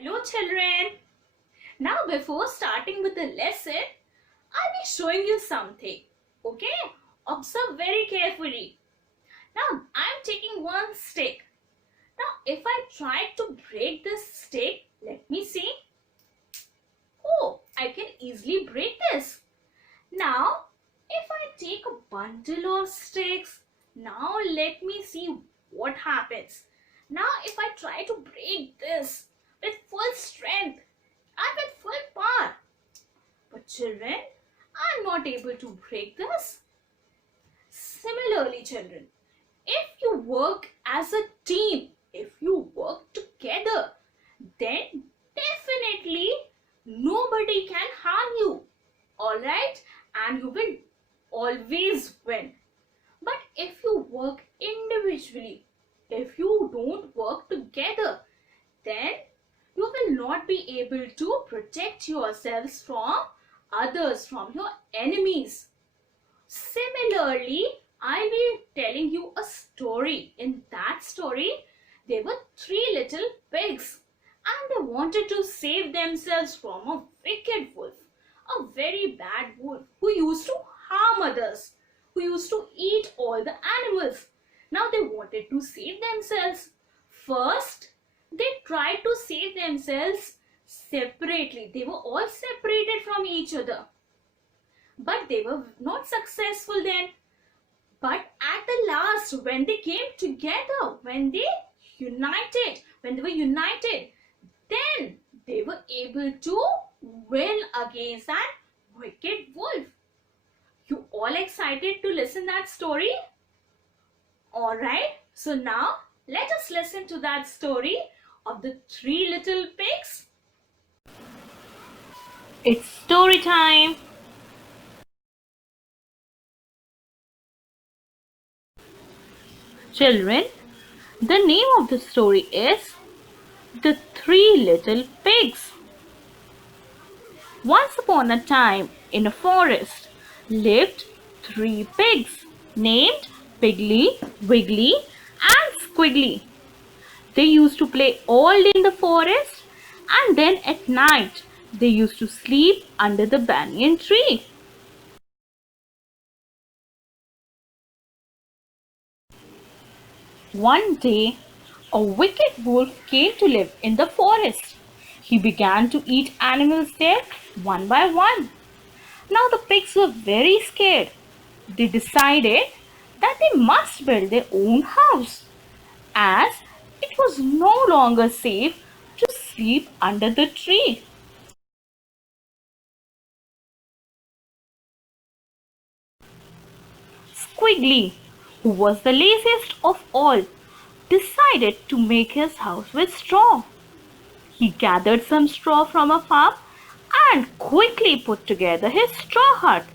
Hello children. Now before starting with the lesson, I'll be showing you something. Okay? Observe very carefully. Now I'm taking one stick. Now if I try to break this stick, let me see. Oh, I can easily break this. Now if I take a bundle of sticks, now let me see what happens. Now if I try to break this with full strength and with full power, but children, I'm not able to break this. Similarly, children, if you work as a team, if you work together, then definitely nobody can harm you. Alright? And you will always win. But if you work individually, if you don't work together, then you will not be able to protect yourselves from others, from your enemies. Similarly, I'll be telling you a story. In that story, there were three little pigs and they wanted to save themselves from a wicked wolf, a very bad wolf who used to harm others, who used to eat all the animals. Now they wanted to save themselves. First, they tried to save themselves separately. They were all separated from each other. But they were not successful then. But at the last, when they came together, when they were united, then they were able to win against that wicked wolf. You all excited to listen that story? Alright, so now let us listen to that story of the three little pigs. It's story time. Children, the name of the story is The Three Little Pigs. Once upon a time, in a forest, lived three pigs named Piggly, Wiggly, and Squiggly. They used to play all in the forest, and then at night they used to sleep under the banyan tree. One day, a wicked wolf came to live in the forest. He began to eat animals there one by one. Now the pigs were very scared. They decided that they must build their own house, as it was no longer safe to sleep under the tree. Squiggly, who was the laziest of all, decided to make his house with straw. He gathered some straw from a farm and quickly put together his straw hut.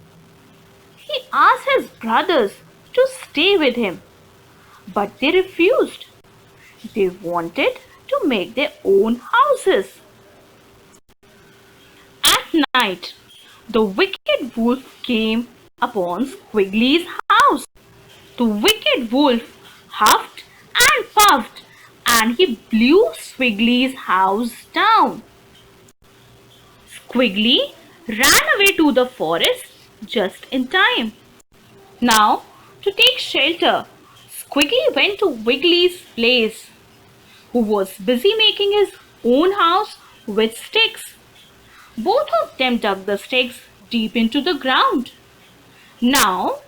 He asked his brothers to stay with him, but they refused. They wanted to make their own houses. At night, the wicked wolf came upon Squiggly's house. The wicked wolf huffed and puffed and he blew Squiggly's house down. Squiggly ran away to the forest just in time. Now, to take shelter, Squiggly went to Wiggly's place, who was busy making his own house with sticks. Both of them dug the sticks deep into the ground. Now,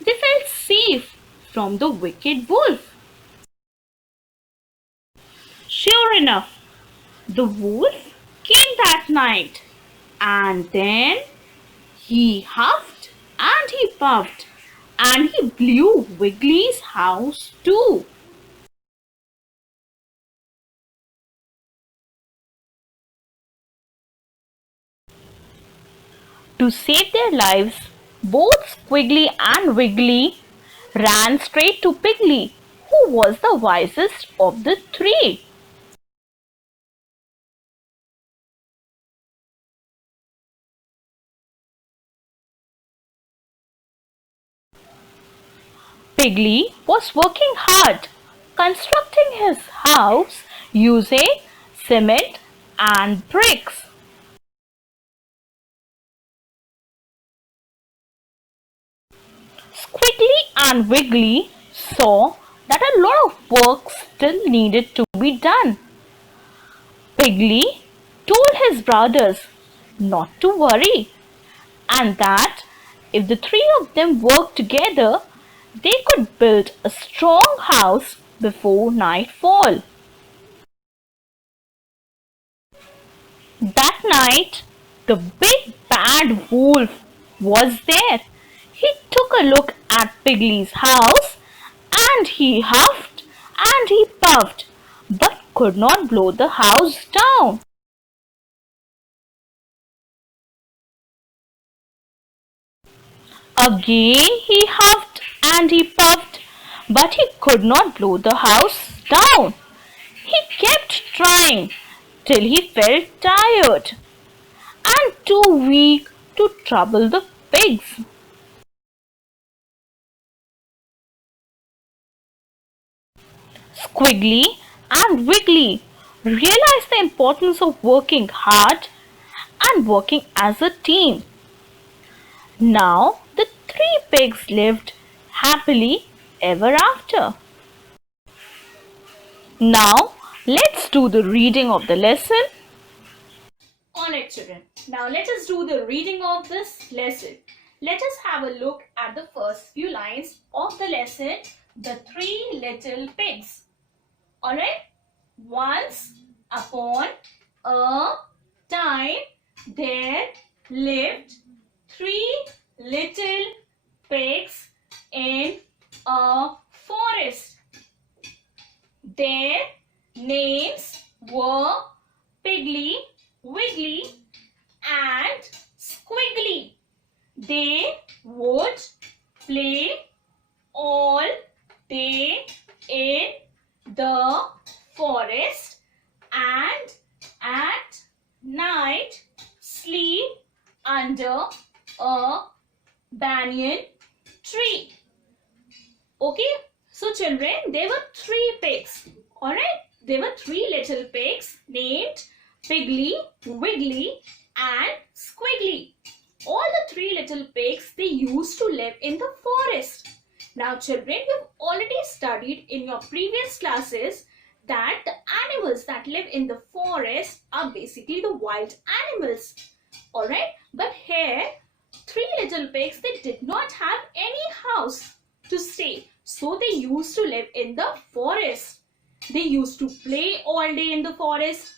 they felt safe from the wicked wolf. Sure enough, the wolf came that night and then he huffed and he puffed and he blew Wiggly's house too. To save their lives, both Squiggly and Wiggly ran straight to Piggly, who was the wisest of the three. Piggly was working hard, constructing his house using cement and bricks. Squiggly and Wiggly saw that a lot of work still needed to be done. Piggly told his brothers not to worry and that if the three of them worked together, they could build a strong house before nightfall. That night, the big bad wolf was there. He took a look at Piggly's house and he huffed and he puffed but could not blow the house down. Again he huffed and he puffed, but he could not blow the house down. He kept trying till he felt tired and too weak to trouble the pigs. Squiggly and Wiggly realized the importance of working hard and working as a team. Now the three pigs lived happily ever after. Now let's do the reading of the lesson. Alright children, now let us do the reading of this lesson. Let us have a look at the first few lines of the lesson, The Three Little Pigs. Alright, once upon a time there lived three little pigs in a forest. Their names were Piggly, Wiggly and Squiggly. They would play all day in the forest and at night sleep under a banyan tree. Okay, so children, there were three pigs. Alright, there were three little pigs named Piggly, Wiggly and Squiggly. All the three little pigs, they used to live in the forest. Now children, you've already studied in your previous classes that the animals that live in the forest are basically the wild animals. Alright, but here, three little pigs, they did not have any house to stay. So they used to live in the forest. They used to play all day in the forest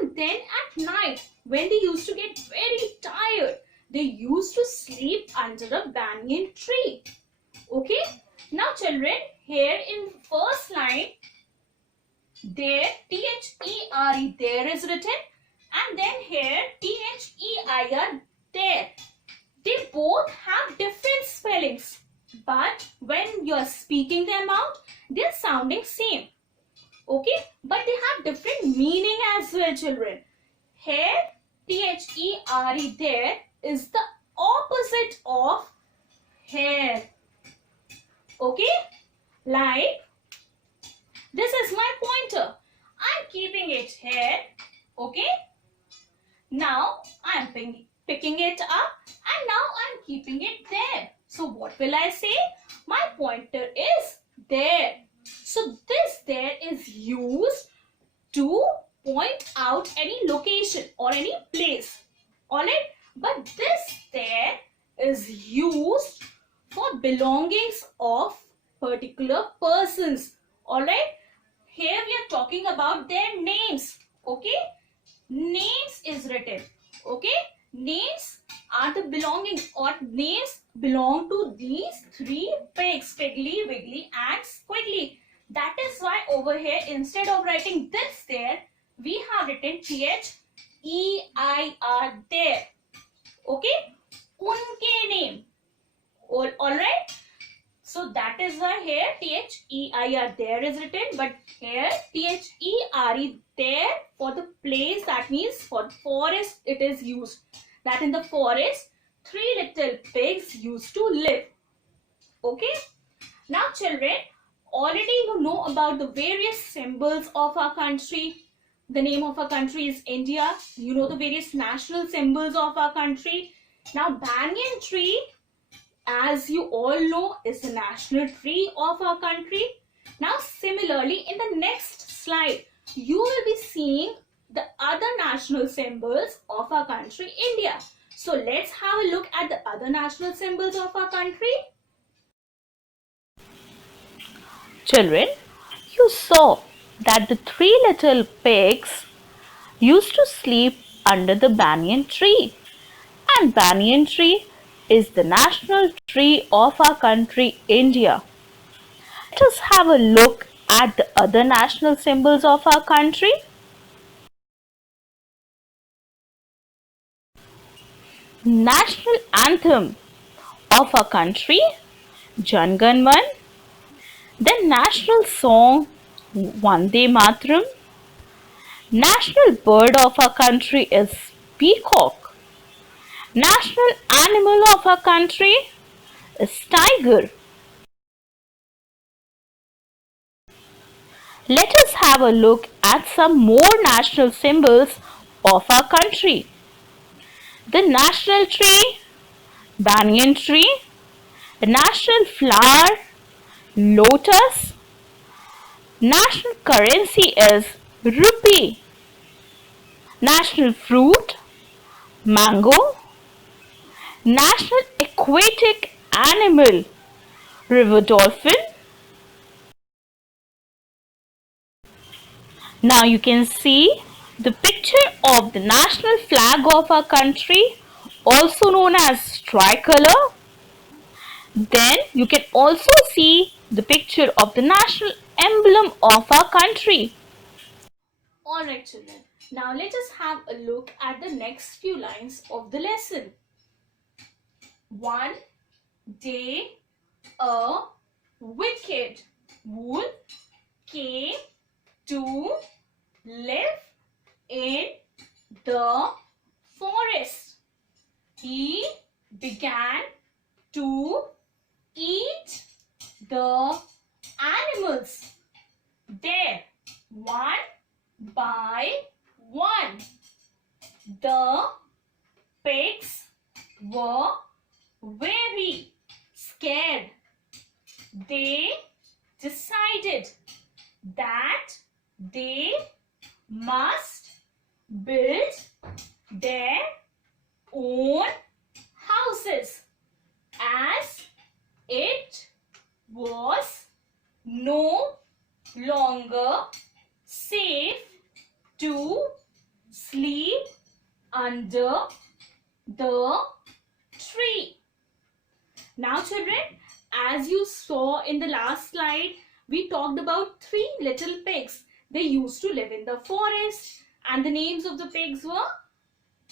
and then at night when they used to get very tired, they used to sleep under a banyan tree. Okay, now children, here in first line, there T-H-E-R-E there is written and then here T-H-E-I-R there. They both have different spellings, but when you are speaking them out, they are sounding same. Okay, but they have different meaning as well children. Here T-H-E-R-E there is the opposite of hair. Okay, like this is my pointer. I'm keeping it here. Okay, now I'm picking it up and now I'm keeping it there. So what will I say? My pointer is there. So this there is used to point out any location or any place. Alright, but this there is used for belongings of particular persons. Alright, here we are talking about their names. Okay, names is written. Okay, names are the belongings or names belong to these three pigs, Piggly, Wiggly and Squiggly. That is why over here instead of writing this there, we have written T-H-E-I-R there. Okay, unke name. Alright. So that is why here T-H-E-I-R there is written, but here T-H-E-R-E there for the place, that means for the forest it is used. That in the forest, three little pigs used to live. Okay. Now children, already you know about the various symbols of our country. The name of our country is India. You know the various national symbols of our country. Now, banyan tree, as you all know, is the national tree of our country. Now, similarly, in the next slide, you will be seeing the other national symbols of our country, India. So, let's have a look at the other national symbols of our country. Children, you saw that the three little pigs used to sleep under the banyan tree. And banyan tree is the national tree of our country, India. Let us have a look at the other national symbols of our country. National anthem of our country, Jan Gan Man. The national song, Vande Mataram. National bird of our country is peacock. National animal of our country is tiger. Let us have a look at some more national symbols of our country. The national tree, banyan tree. The national flower, lotus. National currency is rupee. National fruit, mango. National aquatic animal, river dolphin. Now you can see the picture of the national flag of our country, also known as tricolor. Then you can also see the picture of the national emblem of our country. Alright, children. Now let us have a look at the next few lines of the lesson. One day, a wicked wolf came to live in the forest. He began to eat the animals there, one by one. The pigs were very scared. They decided that they must build their own houses, as it was no longer safe to sleep under the tree. Now, children, as you saw in the last slide, we talked about three little pigs. They used to live in the forest, and the names of the pigs were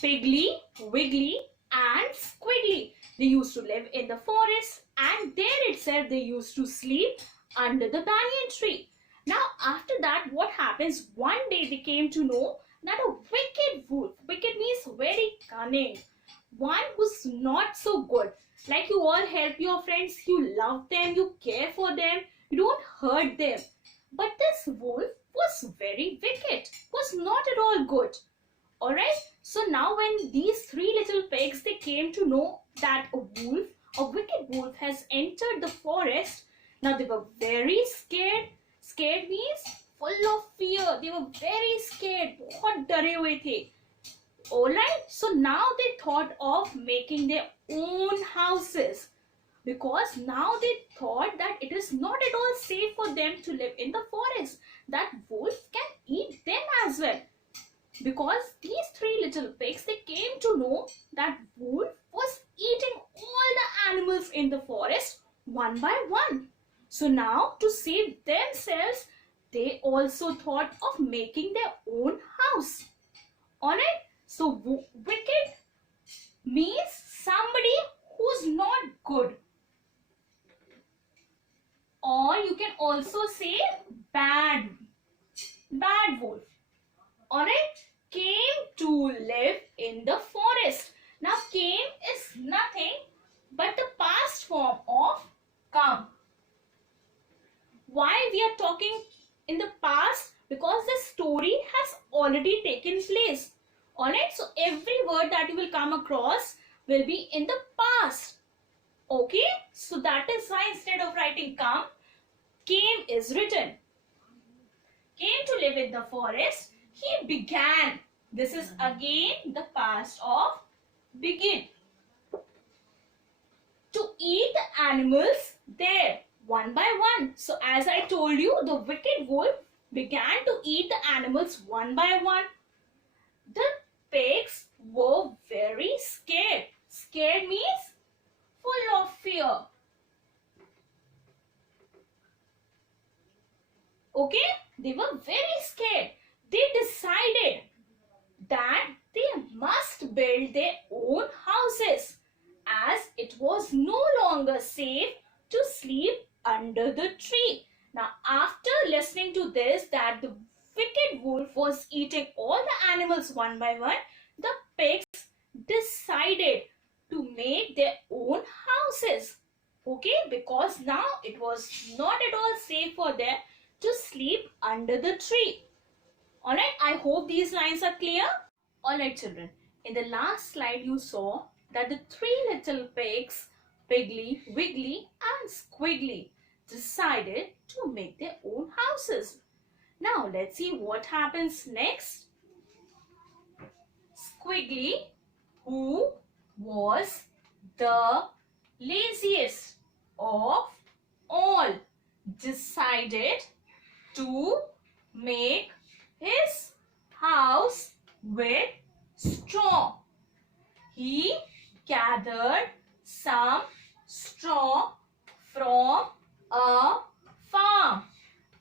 Piggly, Wiggly, and Squiggly. They used to live in the forest, and there itself they used to sleep under the banyan tree. Now, after that, what happens? One day they came to know that a wicked wolf, wicked means very cunning, one who's not so good. Like, you all help your friends, you love them, you care for them, you don't hurt them. But this wolf was very wicked, was not at all good. Alright, so now when these three little pigs, they came to know that a wolf, a wicked wolf has entered the forest. Now they were very scared. Scared means full of fear. They were very scared. बहुत डरे हुए थे. Alright, so now they thought of making their own houses, because now they thought that it is not at all safe for them to live in the forest, that wolf can eat them as well. Because these three little pigs, they came to know that wolf was eating all the animals in the forest one by one. So now, to save themselves, they also thought of making their own house. Alright, so wicked means somebody who's not good. Or you can also say bad wolf. Alright, came to live in the forest. Now, came is nothing but the past form of come. Why we are talking in the past? Because the story has already taken place. Alright, so every word that you will come across will be in the past. Okay, so that is why instead of writing come, came is written. Came to live in the forest, he began. This is again the past of begin. To eat the animals there one by one. So as I told you, the wicked wolf began to eat the animals one by one. The pigs were very scared. Scared means full of fear. Okay, they were very scared. They decided that they must build their own houses as it was no longer safe to sleep under the tree. Now, after listening to this, that the wicked wolf was eating all the animals one by one, the pigs decided to make their own houses. Okay, because now it was not at all safe for them to sleep under the tree. Alright, I hope these lines are clear. Alright children, in the last slide you saw that the three little pigs, Piggly, Wiggly and Squiggly, decided to make their own houses. Now let's see what happens next. Squiggly, who was the laziest of all, decided to make his house with straw. He gathered some straw from a farm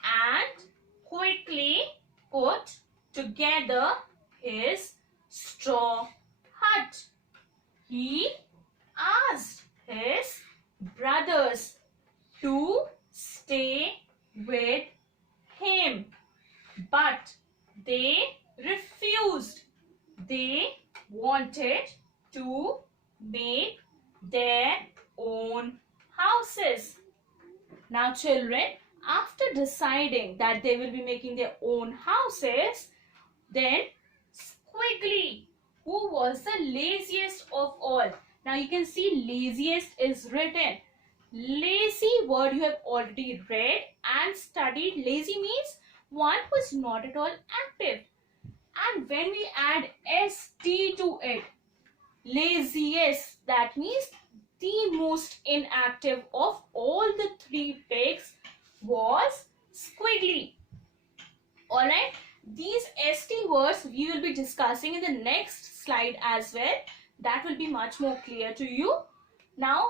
and quickly put together his straw hut. He asked his brothers to stay with him, but they refused. They wanted to make their own houses. Now children, after deciding that they will be making their own houses, then Squiggly, who was the laziest of all. Now you can see laziest is written. Lazy word you have already read and studied. Lazy means one who is not at all active. And when we add st to it, laziest, that means the most inactive of all the three pigs was Squiggly. Alright, these st words we will be discussing in the next slide as well. That will be much more clear to you. Now,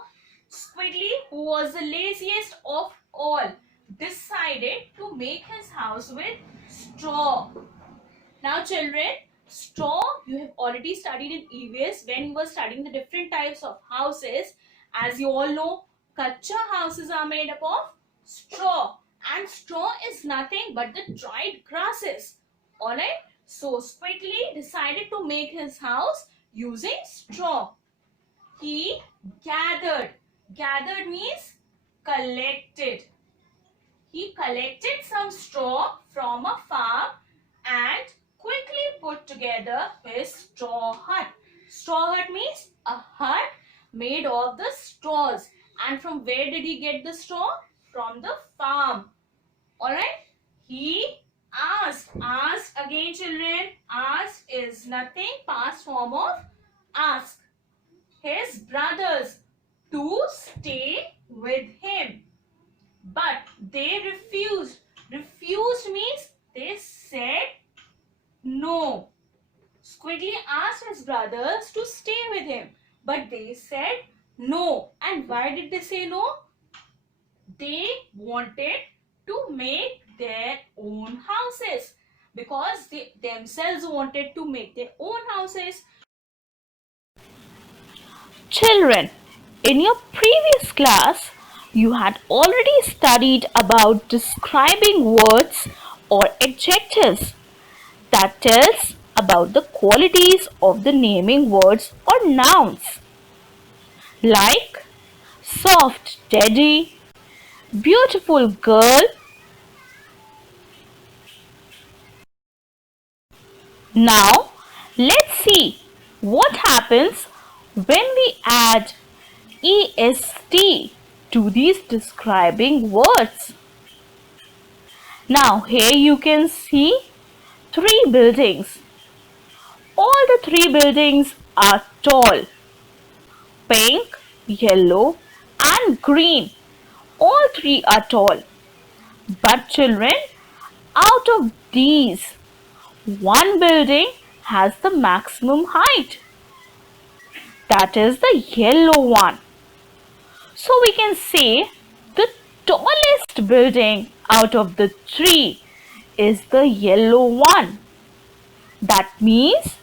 Squiggly, who was the laziest of all, decided to make his house with straw. Now children, straw you have already studied in EVS when you were studying the different types of houses. As you all know, kacha houses are made up of straw, and straw is nothing but the dried grasses. Alright, so Squiggly decided to make his house using straw. He gathered. Gathered means collected. He collected some straw from a farm and quickly put together his straw hut. Straw hut means a hut made of the straws. And from where did he get the straw? From the farm. Alright. He asked. Asked again children. Asked is nothing. Past form of ask. His brothers to stay with him. But they refused. Refused means they said no. Squiggly asked his brothers to stay with him, but they said no. And why did they say no? They wanted to make their own houses because they themselves wanted to make their own houses. Children, in your previous class, you had already studied about describing words or adjectives. That tells about the qualities of the naming words or nouns, like soft teddy, beautiful girl, Now, let's see what happens when we add EST to these describing words. Now, here you can see three buildings. All the three buildings are tall. Pink, yellow, and green. All three are tall. But children, out of these, one building has the maximum height. That is the yellow one. So we can say the tallest building out of the three is the yellow one. That means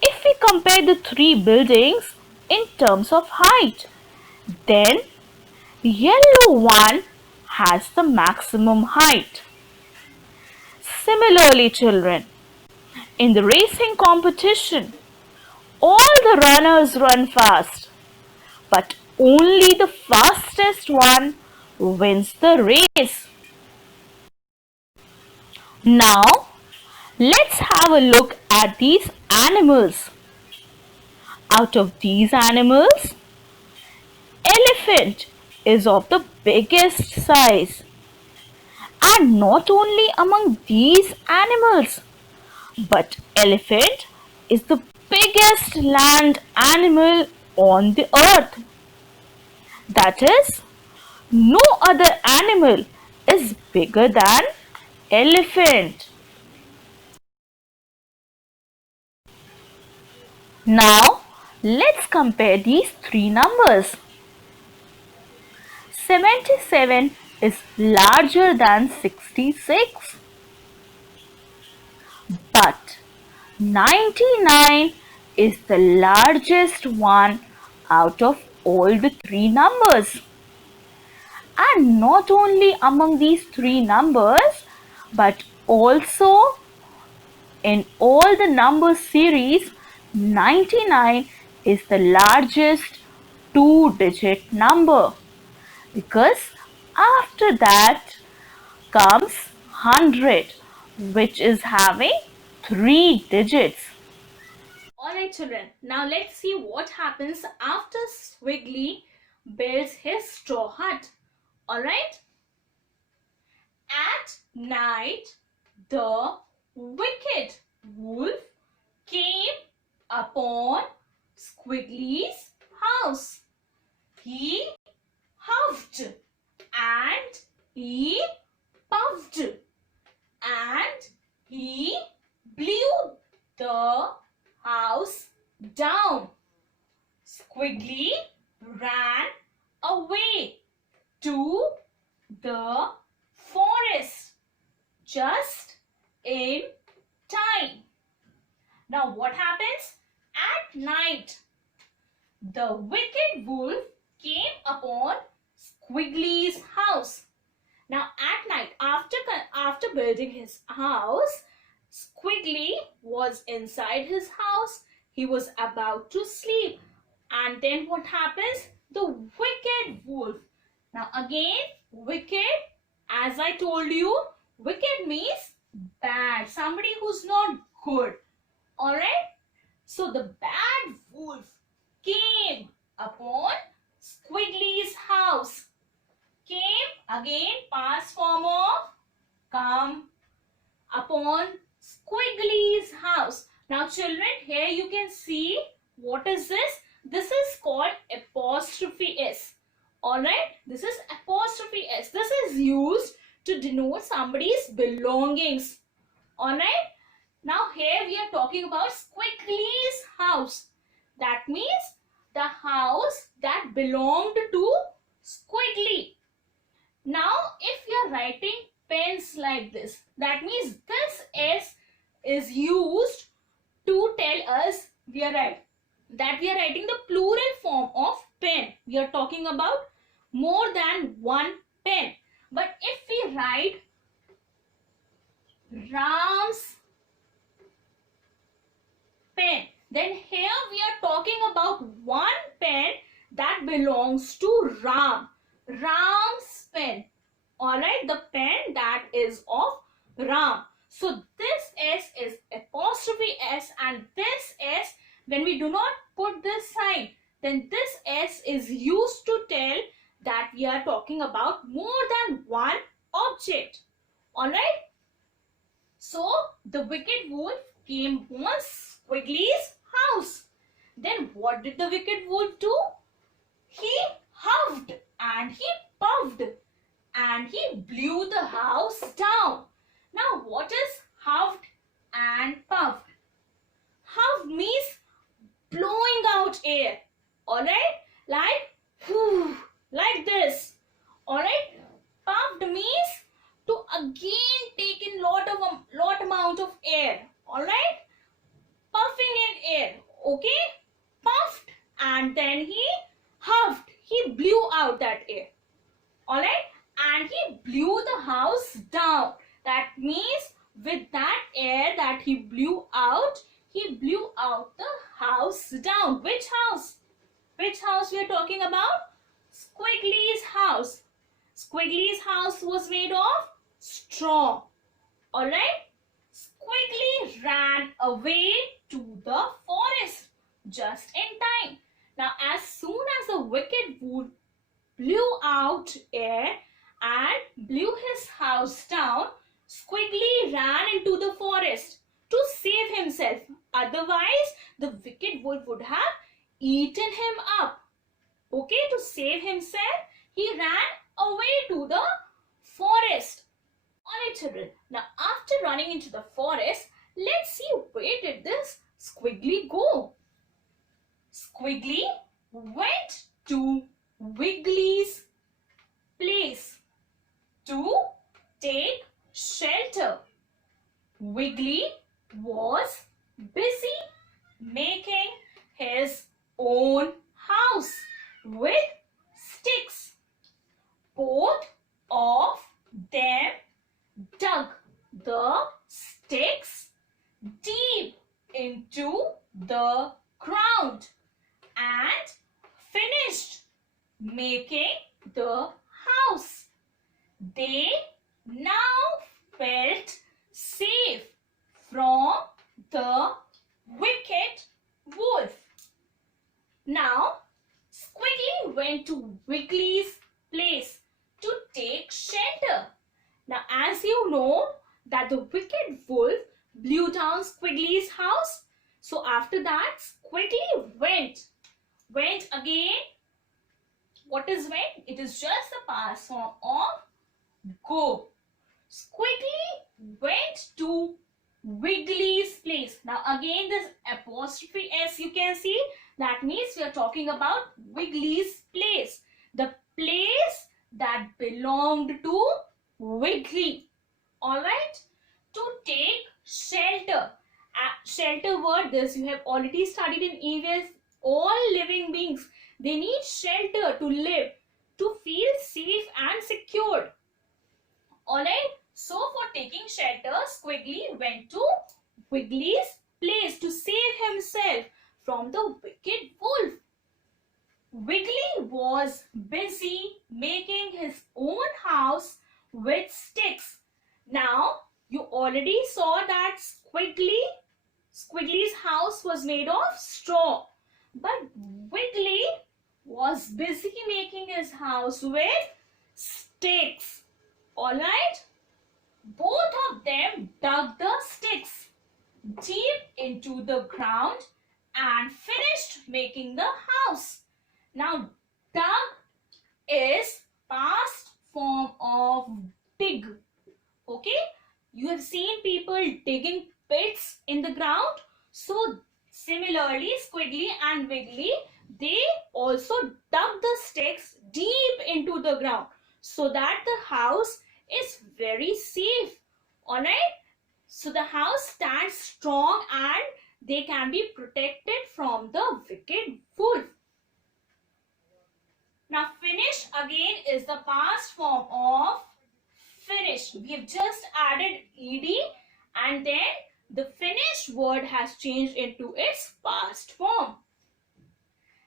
if we compare the three buildings in terms of height, then yellow one has the maximum height. Similarly, children, in the racing competition, all the runners run fast, but only the fastest one wins the race. Now, let's have a look at these animals. Out of these animals, elephant is of the biggest size. And not only among these animals, but elephant is the biggest land animal on the earth. That is, no other animal is bigger than elephant. Now, let's compare these three numbers. 77 is larger than 66. But 99 is the largest one out of all the three numbers. And not only among these three numbers, but also in all the number series, 99 is the largest two-digit number, because after that comes 100, which is having three digits. Alright children, now let's see what happens after Squiggly builds his straw hut. Alright? At night, the wicked wolf came upon Squiggly's house. He huffed and he puffed and he blew the house down. Squiggly ran away to the forest just in time. Now what happens? At night, the wicked wolf came upon Squiggly's house. Now at night, after building his house, Squiggly was inside his house. He was about to sleep. And then what happens? The wicked wolf. Now again, wicked, as I told you, wicked means bad. Somebody who's not good. Alright? So the bad wolf came upon Squiggly's house. Came, again, past form of come upon Squiggly's house. Now children, here you can see, what is this? This is called apostrophe S. Alright, this is apostrophe S. This is used to denote somebody's belongings. Alright, now here we are talking about Squiggly's house. That means the house that belonged to Squiggly. Now if you are writing pens like this, that means this S is used to tell us we are writing the plural form of pen. We are talking about more than one pen. But if we write Ram's pen, then here we are talking about one pen that belongs to Ram. Ram's pen. Alright, the pen that is of Ram. So this S is apostrophe S, and this S, when we do not put this sign, then this S is used to tell that we are talking about more than one object. Alright? So the wicked wolf came once Squiggly's house. Then what did the wicked wolf do? He huffed and he puffed and he blew the house down. Now what is huffed and puffed? Huffed means blowing out air. Alright? Like whew, like this. Alright? Puffed means to again take in lot amount of air. Alright? Puffing in air. Okay? Puffed and then he huffed. He blew out that air. Alright? And he blew the house down. That means with that air that he blew out the house down. Which house? Which house we are talking about? Squiggly's house. Squiggly's house was made of straw. Alright? Squiggly ran away to the forest just in time. Now as soon as the wicked wolf blew out air and blew his house down, Squiggly ran into the forest to save himself. Otherwise, the wicked wolf would have eaten him up. Okay, to save himself, he ran away to the forest. Alright children, now after running into the forest, let's see where did this Squiggly go. Squiggly went to Wiggly's place to take shelter. Wiggly was busy making his own house with sticks. Both of them dug the sticks deep into the ground and finished making the house. They now felt safe from the wicked wolf. Now, Squiggly went to Wiggly's place to take shelter. Now, as you know that the wicked wolf blew down Squiggly's house. So, after that, Squiggly went again. What is went? It is just the past form of go. Squiggly went to Wiggly's place. Now again this apostrophe S you can see, that means we are talking about Wiggly's place. The place that belonged to Wiggly. Alright? To take shelter. Shelter word, this you have already studied in EVS. All living beings, they need shelter to live, to feel safe and secure. Alright, so for taking shelter, Squiggly went to Wiggly's place to save himself from the wicked wolf. Wiggly was busy making his own house with sticks. Now, you already saw that Squiggly's house was made of straw. But Wiggly was busy making his house with sticks. Alright? Both of them dug the sticks deep into the ground and finished making the house. Now, dug is past form of dig. Okay? You have seen people digging pits in the ground. So, similarly, Squiggly and Wiggly, they also dug the sticks deep into the ground so that the house is very safe. Alright? So the house stands strong and they can be protected from the wicked wolf. Now finish again is the past form of finish. We have just added ed and then the finished word has changed into its past form.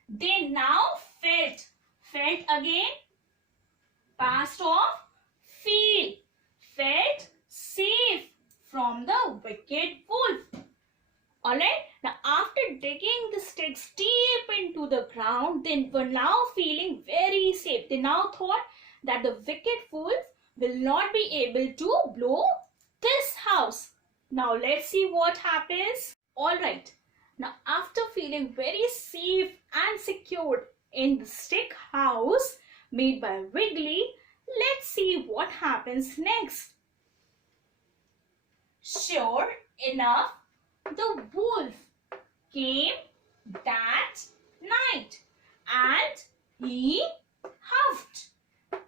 They now felt. Felt again, past of feel. Felt safe from from the wicked wolf. Alright, now after digging the sticks deep into the ground, they were now feeling very safe. They now thought that the wicked wolf will not be able to blow this house. Now let's see what happens. Alright, now after feeling very safe and secured in the stick house made by Wiggly, let's see what happens next. Sure enough, the wolf came that night and he huffed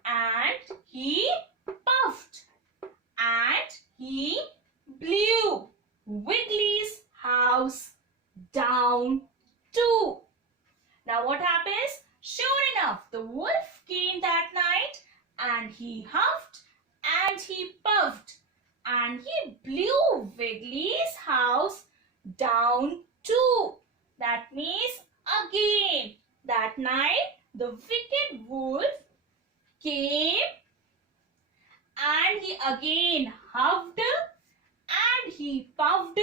and he puffed and he blew Wiggly's house down too. Now what happens? Sure enough, the wolf came that night and he huffed and he puffed and he blew Wiggly's house down too. That means again that night the wicked wolf came and he again huffed and he puffed.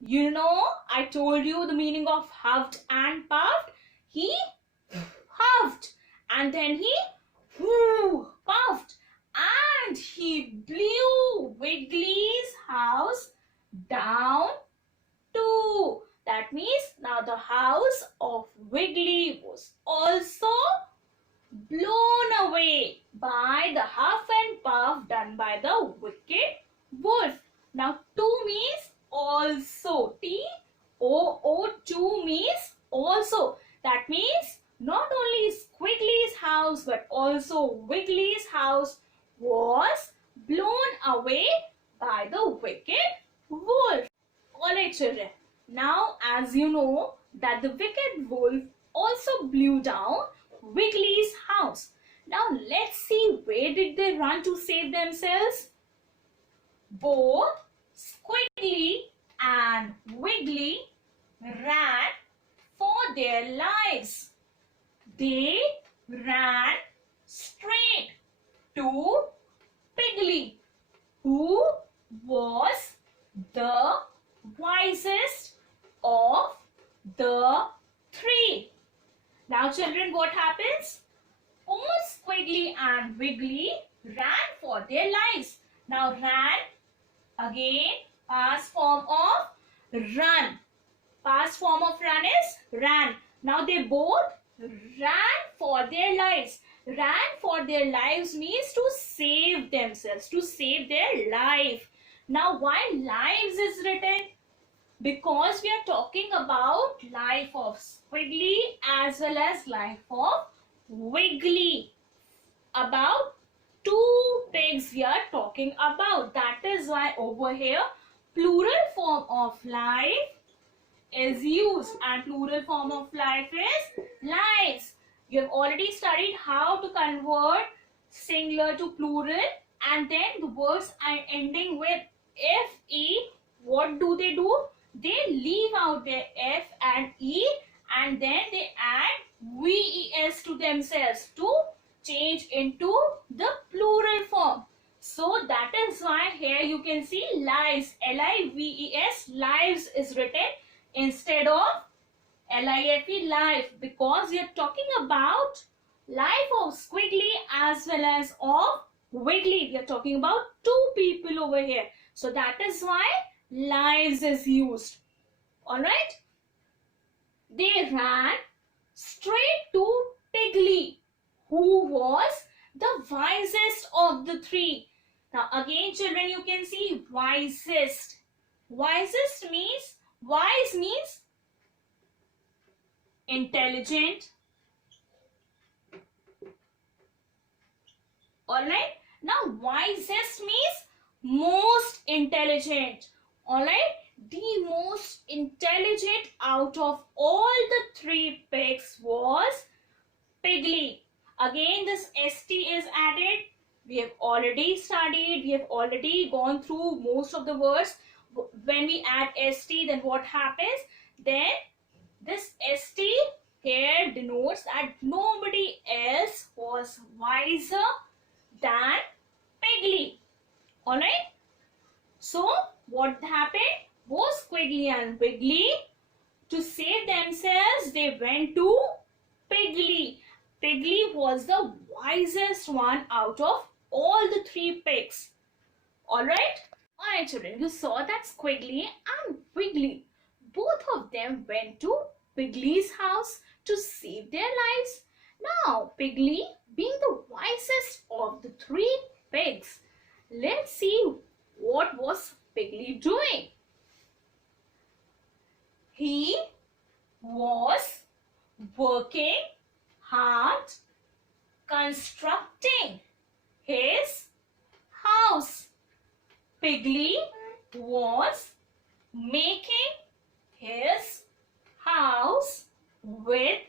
You know, I told you the meaning of huffed and puffed. He huffed and then he puffed and he blew Wiggly's house down too. That means now the house of Wiggly was also blown away by the huff and puff done by the wicked wolf. Now two means also. T-O-O-2 means also. That means not only Squiggly's house but also Wiggly's house was blown away by the wicked wolf. Alright children, now as you know that the wicked wolf also blew down Wiggly's house. Now let's see where did they run to save themselves. Both Squiggly and Wiggly ran for their lives. They ran straight to Piggly, who was the wisest of the three. Now children, what happens? Both Squiggly and Wiggly ran for their lives. Now ran, again, past form of run. Past form of run is ran. Now they both ran for their lives. Ran for their lives means to save themselves, to save their life. Now why lives is written? Because we are talking about life of Squiggly as well as life of Wiggly. About two pigs we are talking about. That is why over here plural form of life is used and plural form of life is lives. You have already studied how to convert singular to plural and then the words are ending with F-E. What do? They leave out their F and E and then they add VES to themselves to change into the plural form. So that is why here you can see lives, L-I-V-E-S, lives is written instead of L-I-F-E, life, because we are talking about life of Squiggly as well as of Wiggly. We are talking about two people over here. So that is why lives is used. Alright? They ran straight to Piggly, who was the wisest of the three. Now again children, you can see wisest. Wisest means, wise means intelligent. Alright? Now wisest means most intelligent. Alright? The most intelligent out of all the three pigs was Piggly. Again this ST is added. We have already studied, we have already gone through most of the words. When we add ST, then what happens? Then this ST here denotes that nobody else was wiser than Piggly. Alright? So what happened? Both Squiggly and Wiggly, to save themselves, they went to Piggly. Piggly was the wisest one out of all the three pigs. Alright? Alright children, you saw that Squiggly and Wiggly, both of them went to Piggly's house to save their lives. Now, Piggly, being the wisest of the three pigs, let's see what was Piggly doing. He was working hard constructing his house. Piggly was making his house with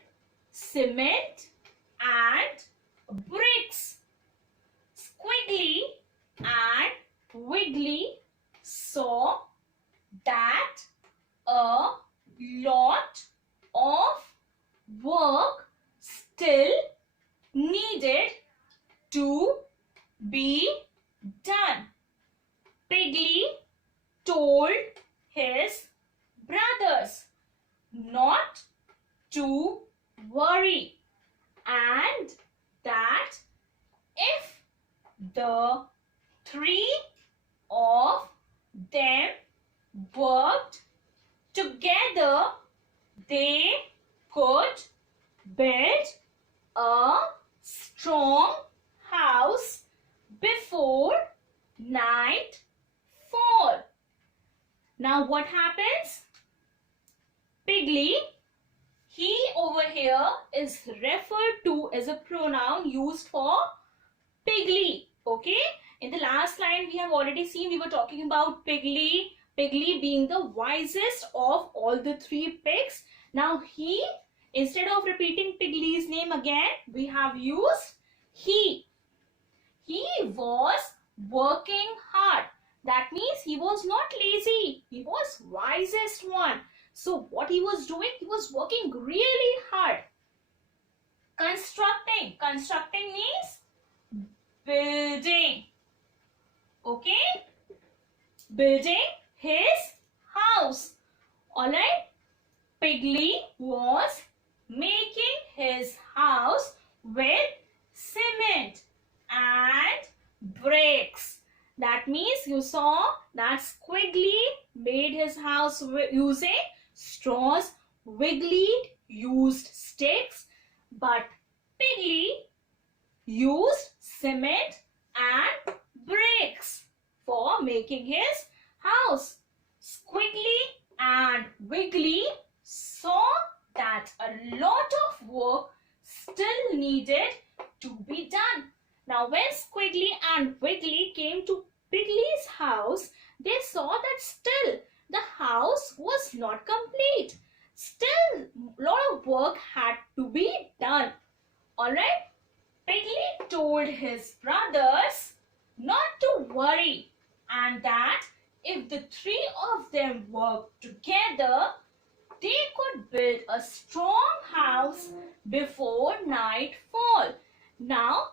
cement and bricks. Squiggly and Wiggly saw that a lot of work still needed to be done. Piggly told his brothers not to worry and that if the three of them worked together, they could build a strong house before nightfall. Now what happens? Piggly, he over here is referred to as a pronoun used for Piggly. Okay? In the last line we have already seen we were talking about Piggly. Piggly being the wisest of all the three pigs. Now he, instead of repeating Piggly's name again, we have used he. He was working hard. That means he was not lazy. He was wisest one. So what he was doing? He was working really hard. Constructing. Constructing means building. Okay? Building his house. Alright? Piggly was making his house with cement and bricks. That means you saw that Squiggly made his house using straws, Wiggly used sticks, but Piggly used cement and bricks for making his house. Squiggly and Wiggly saw that a lot of work still needed to be done. Now when Squiggly and Wiggly came to Piggly's house, they saw that still the house was not complete. Still a lot of work had to be done. Alright? Piggly told his brothers not to worry and that if the three of them worked together, they could build a strong house before nightfall. Now,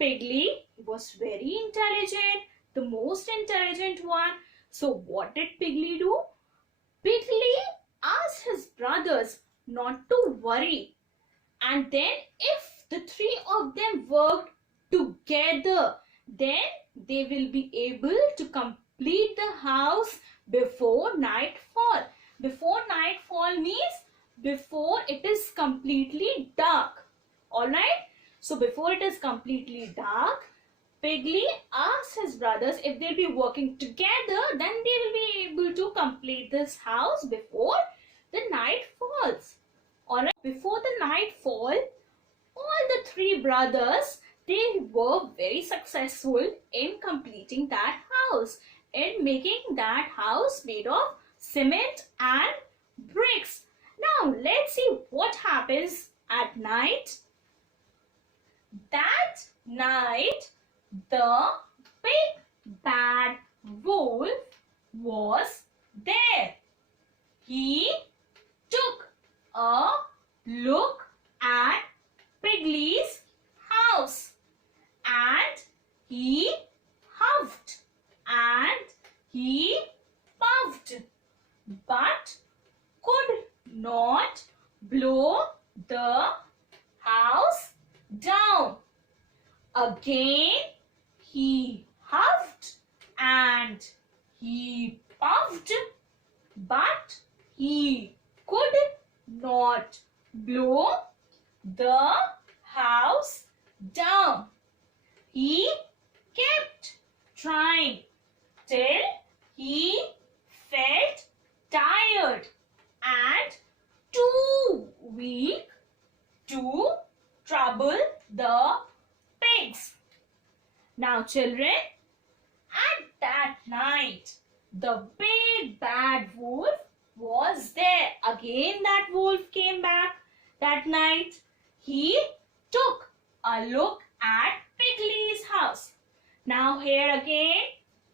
Piggly was very intelligent, the most intelligent one. So what did Piggly do? Piggly asked his brothers not to worry. And then if the three of them worked together, then they will be able to complete the house before nightfall. Before nightfall means before it is completely dark. Alright? So before it is completely dark, Piggly asked his brothers if they'll be working together, then they will be able to complete this house before the night falls. Alright, before the night fall, all the three brothers, they were very successful in completing that house, in making that house made of cement and bricks. Now let's see what happens at night. That night, the big bad wolf was there. He took a look at Piggly's house and he huffed and he but could not blow the house down. Again he huffed and he puffed, but he could not blow the house down. He kept trying till he felt tired and too weak to trouble the pigs. Now children, at that night, the big bad wolf was there. Again that wolf came back that night. He took a look at Pigly's house. Now here again,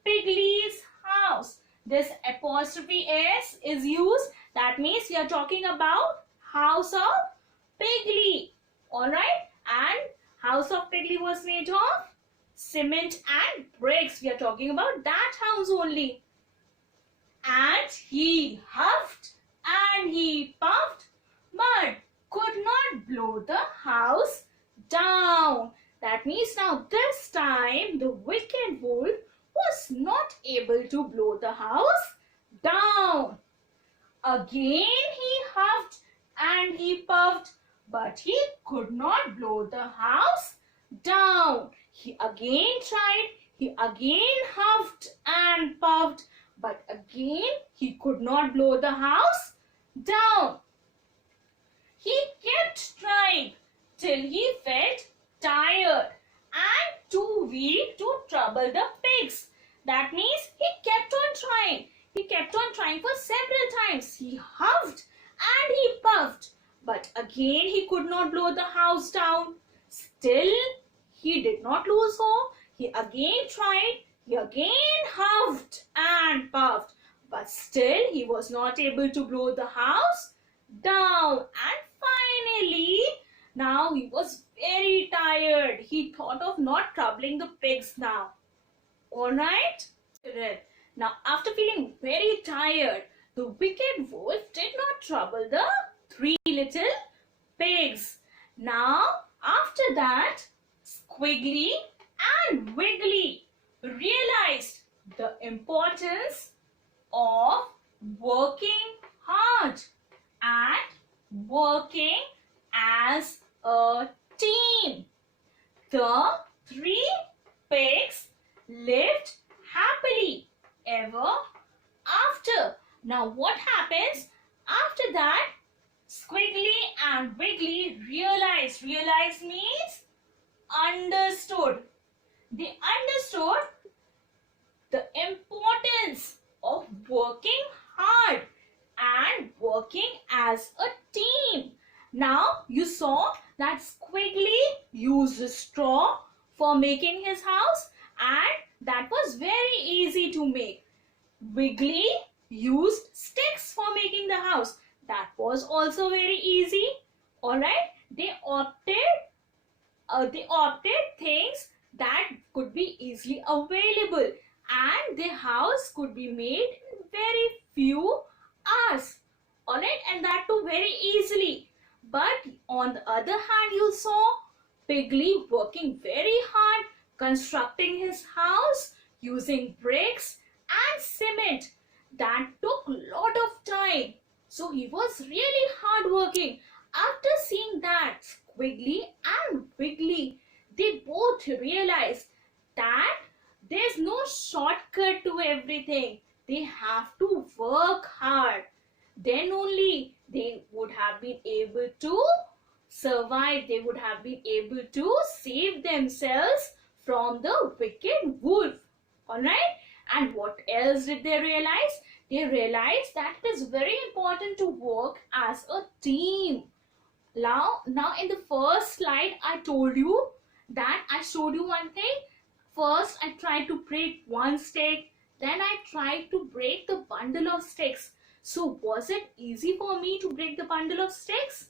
Pigly's house. This apostrophe S is used. That means we are talking about house of Pigly. Alright? And house of Pigly was made of cement and bricks. We are talking about that house only. And he huffed and he puffed, but could not blow the house down. That means now this time the wicked wolf was not able to blow the house down. Again he huffed and he puffed, but he could not blow the house down. He again tried, he again huffed and puffed, but again he could not blow the house down. He kept trying till he felt tired and too weak to trouble the pigs. That means he kept on trying. He kept on trying for several times. He huffed and he puffed, but again he could not blow the house down. Still, he did not lose hope. He again tried. He again huffed and puffed, but still he was not able to blow the house down. And finally, now he was very tired. He thought of not troubling the pigs now. Alright? Now, after feeling very tired, the wicked wolf did not trouble the three little pigs. Now, after that, Squiggly and Wiggly realized the importance of working hard and working as a team. The three pigs lived happily ever after. Now what happens after that? Squiggly and Wiggly realized. Realized means understood. They understood the importance of working hard and working as a team. Now you saw that Squiggly used a straw for making his house, and that was very easy to make. Wiggly used sticks for making the house. That was also very easy. Alright, they opted things that could be easily available, and the house could be made in very few hours. Alright, and that too very easily. But on the other hand, you saw Pigly working very hard, constructing his house using bricks and cement. That took a lot of time. So he was really hard working. After seeing that, Squiggly and Wiggly, they both realized that there's no shortcut to everything. They have to work hard. Then only they would have been able to survive. They would have been able to save themselves from the wicked wolf. Alright? And what else did they realize? They realized that it is very important to work as a team. Now in the first slide, I told you that I showed you one thing. First, I tried to break one stick. Then I tried to break the bundle of sticks. So was it easy for me to break the bundle of sticks?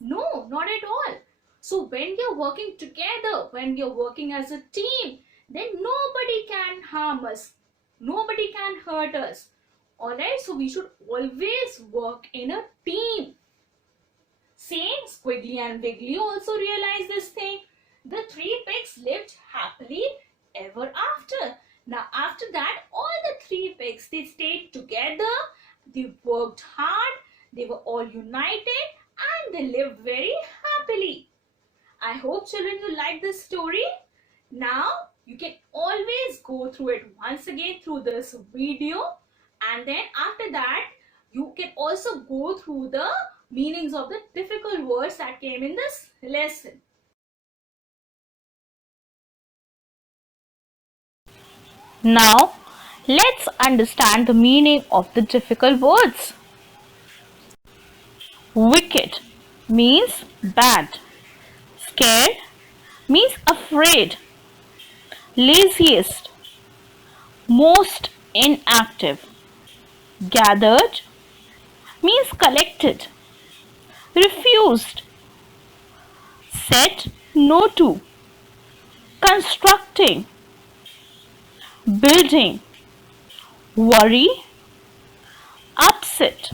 No, not at all. So when you're working together, when you're working as a team, then nobody can harm us. Nobody can hurt us. Alright, so we should always work in a team. Same, Squiggly and Wiggly also realized this thing. The three pigs lived happily ever after. Now, after that, all the three pigs, they stayed together, they worked hard, they were all united, and they lived very happily. I hope, children, you like this story. Now, you can always go through it once again through this video, and then after that, you can also go through the meanings of the difficult words that came in this lesson. Now, let's understand the meaning of the difficult words. Wicked means bad. Scared means afraid. Laziest, most inactive. Gathered means collected. Refused, said no to. Constructing, building. Worry, upset.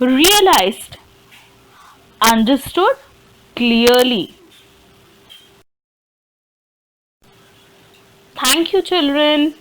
Realized, understood clearly. Thank you, children.